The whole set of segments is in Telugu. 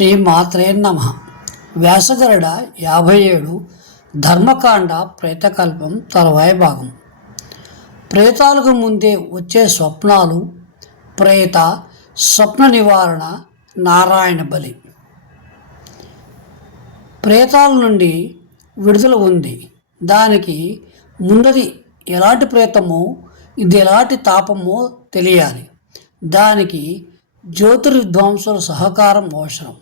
శ్రీ మాత్రే నమ. వ్యాసగరుడ యాభై ఏడు ధర్మకాండ ప్రేతకల్పం తరువాయి భాగం. ప్రేతాలకు ముందే వచ్చే స్వప్నాలు ప్రేత స్వప్న నివారణ నారాయణ బలి. ప్రేతాల నుండి విడుదల ఉంది. దానికి ముందది ఎలాంటి ప్రేతమో ఇది ఎలాంటి తాపమో తెలియాలి. దానికి జ్యోతిర్విద్వాంసుల సహకారం అవసరం.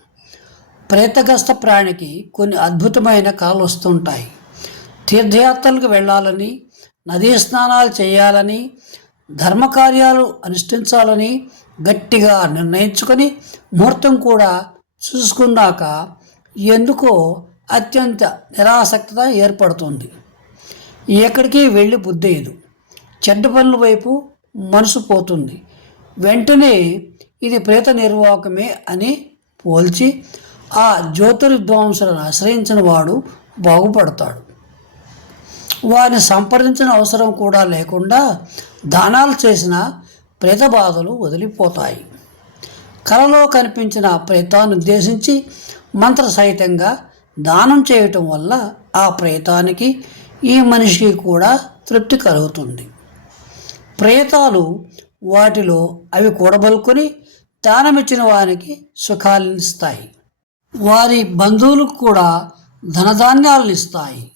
ప్రేతగ్రస్త ప్రాణికి కొన్ని అద్భుతమైన కళలు వస్తుంటాయి తీర్థయాత్రలకు వెళ్ళాలని నదీ స్నానాలు చేయాలని ధర్మకార్యాలు అనుష్ఠించాలని గట్టిగా నిర్ణయించుకొని ముహూర్తం కూడా చూసుకున్నాక ఎందుకో అత్యంత నిరాసక్తత ఏర్పడుతుంది. ఎక్కడికి వెళ్ళి బుద్ధేయదు చెడ్డ పనుల వైపు మనసు పోతుంది. వెంటనే ఇది ప్రేత నిర్వాహకమే అని పోల్చి ఆ జ్యోతిర్విద్వాంసులను ఆశ్రయించిన వాడు బాగుపడతాడు. వారిని సంప్రదించిన అవసరం కూడా లేకుండా దానాలు చేసిన ప్రేత బాధలు వదిలిపోతాయి. కలలో కనిపించిన ప్రేతాన్ని ఉద్దేశించి మంత్ర సహితంగా దానం చేయటం వల్ల ఆ ప్రేతానికి ఈ మనిషికి కూడా తృప్తి కలుగుతుంది. ప్రేతాలు వాటిలో అవి కూడబలుకొని దానమిచ్చిన వారికి సుఖాలను ఇస్తాయి వారి బంధువులకు కూడా ధనధాన్యాలను ఇస్తాయి.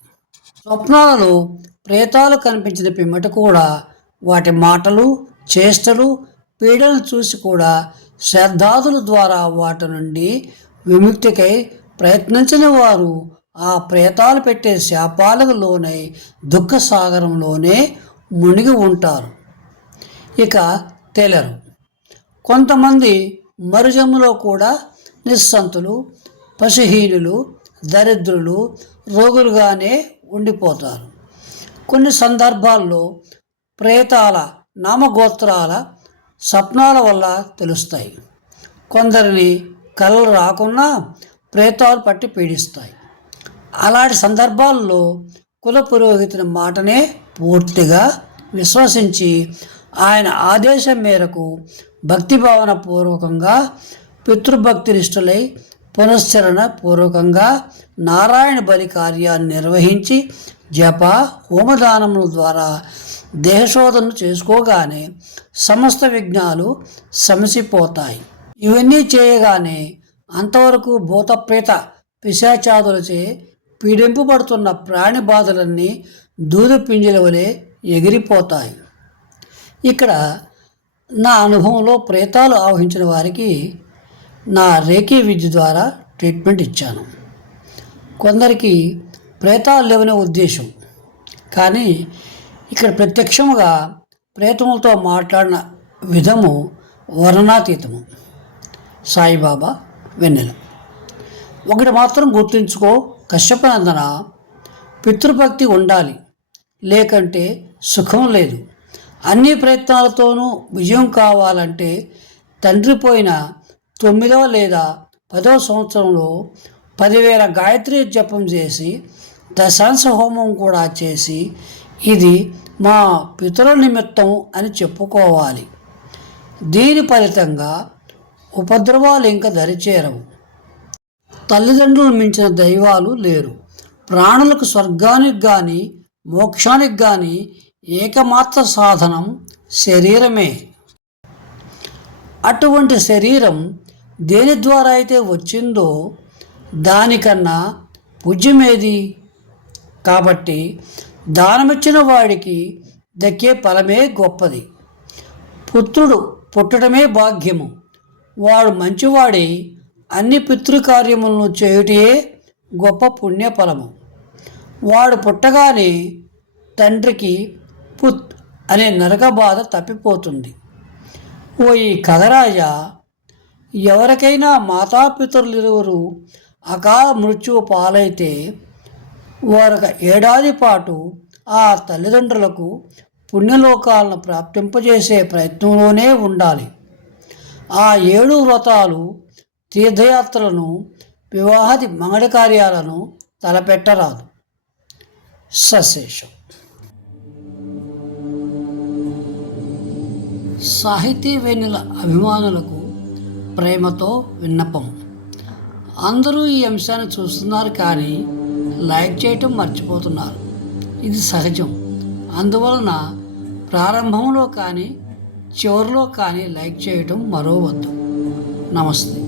స్వప్నాలలో ప్రేతాలు కనిపించిన పిమ్మట కూడా వాటి మాటలు చేష్టలు పీడలను చూసి కూడా శ్రద్ధాదుల ద్వారా వాటి నుండి విముక్తికై ప్రయత్నించిన వారు ఆ ప్రేతాలు పెట్టే శాపాలకు లోనై దుఃఖ సాగరంలోనే మునిగి ఉంటారు. ఇక తెలరు. కొంతమంది మరుజములో కూడా నిస్సంతులు పశుహీనులు దరిద్రులు రోగులుగానే ఉండిపోతారు. కొన్ని సందర్భాల్లో ప్రేతాల నామగోత్రాల స్వప్నాల వల్ల తెలుస్తాయి. కొందరిని కలలు రాకున్నా ప్రేతాలు పట్టి పీడిస్తాయి. అలాంటి సందర్భాల్లో కుల పురోహితుని మాటనే పూర్తిగా విశ్వసించి ఆయన ఆదేశం మేరకు భక్తిభావన పూర్వకంగా పితృభక్తినిష్ఠులై పునశ్చరణ పూర్వకంగా నారాయణ బలి కార్యాన్ని నిర్వహించి జప హోమదానముల ద్వారా దేహశోధన చేసుకోగానే సమస్త విఘ్నాలు సమసిపోతాయి. ఇవన్నీ చేయగానే అంతవరకు భూతప్రేత పిశాచాదులచే పీడింపబడుతున్న ప్రాణి బాధలన్నీ దూదు పింజల వలె ఎగిరిపోతాయి. ఇక్కడ నా అనుభవంలో ప్రేతాలు ఆవహించిన వారికి నా రేఖీ విద్య ద్వారా ట్రీట్మెంట్ ఇచ్చాను. కొందరికి ప్రేతాలు లేవనే ఉద్దేశం. కానీ ఇక్కడ ప్రత్యక్షముగా ప్రేతములతో మాట్లాడిన విధము వర్ణాతీతము సాయిబాబా వెన్నెల. ఒకటి మాత్రం గుర్తుంచుకో కశ్యపనందన పితృభక్తి ఉండాలి లేకంటే సుఖం లేదు. అన్ని ప్రయత్నాలతోనూ విజయం కావాలంటే తండ్రి పోయిన తొమ్మిదవ లేదా పదవ సంవత్సరంలో పదివేల గాయత్రి జపం చేసి దశాంశ హోమం కూడా చేసి ఇది మా పితరుల నిమిత్తం అని చెప్పుకోవాలి. దీని ఫలితంగా ఉపద్రవాలు ఇంకా దరిచేరవు. తల్లిదండ్రులు మించిన దైవాలు లేరు. ప్రాణులకు స్వర్గానికి కానీ మోక్షానికి కానీ ఏకమాత్ర సాధనం శరీరమే. అటువంటి శరీరం దేని ద్వారా అయితే వచ్చిందో దానికన్నా పూజ్యమేది కాబట్టి దానమిచ్చిన వాడికి దక్కే ఫలమే గొప్పది. పుత్రుడు పుట్టడమే భాగ్యము. వాడు మంచివాడి అన్ని పితృకార్యములను చేయుటే గొప్ప పుణ్యఫలము. వాడు పుట్టగానే తండ్రికి పుత్ అనే నరక బాధ తప్పిపోతుంది. ఓ ఈ కథరాజా ఎవరికైనా మాతాపితరులిరువురు అకాల మృత్యువు పాలైతే వారొక ఏడాది పాటు ఆ తల్లిదండ్రులకు పుణ్యలోకాలను ప్రాప్తింపజేసే ప్రయత్నంలోనే ఉండాలి. ఆ ఏడు వ్రతాలు తీర్థయాత్రలను వివాహాది మంగళ కార్యాలను తలపెట్టరాదు. సశేషం. సాహితీ వెన్నెల అభిమానులకు ప్రేమతో విన్నపం. అందరూ ఈ అంశాన్ని చూస్తున్నారు కానీ లైక్ చేయటం మర్చిపోతున్నారు. ఇది సహజం. అందువలన ప్రారంభంలో కానీ చివరిలో కానీ లైక్ చేయటం మరోవద్దు నమస్తే.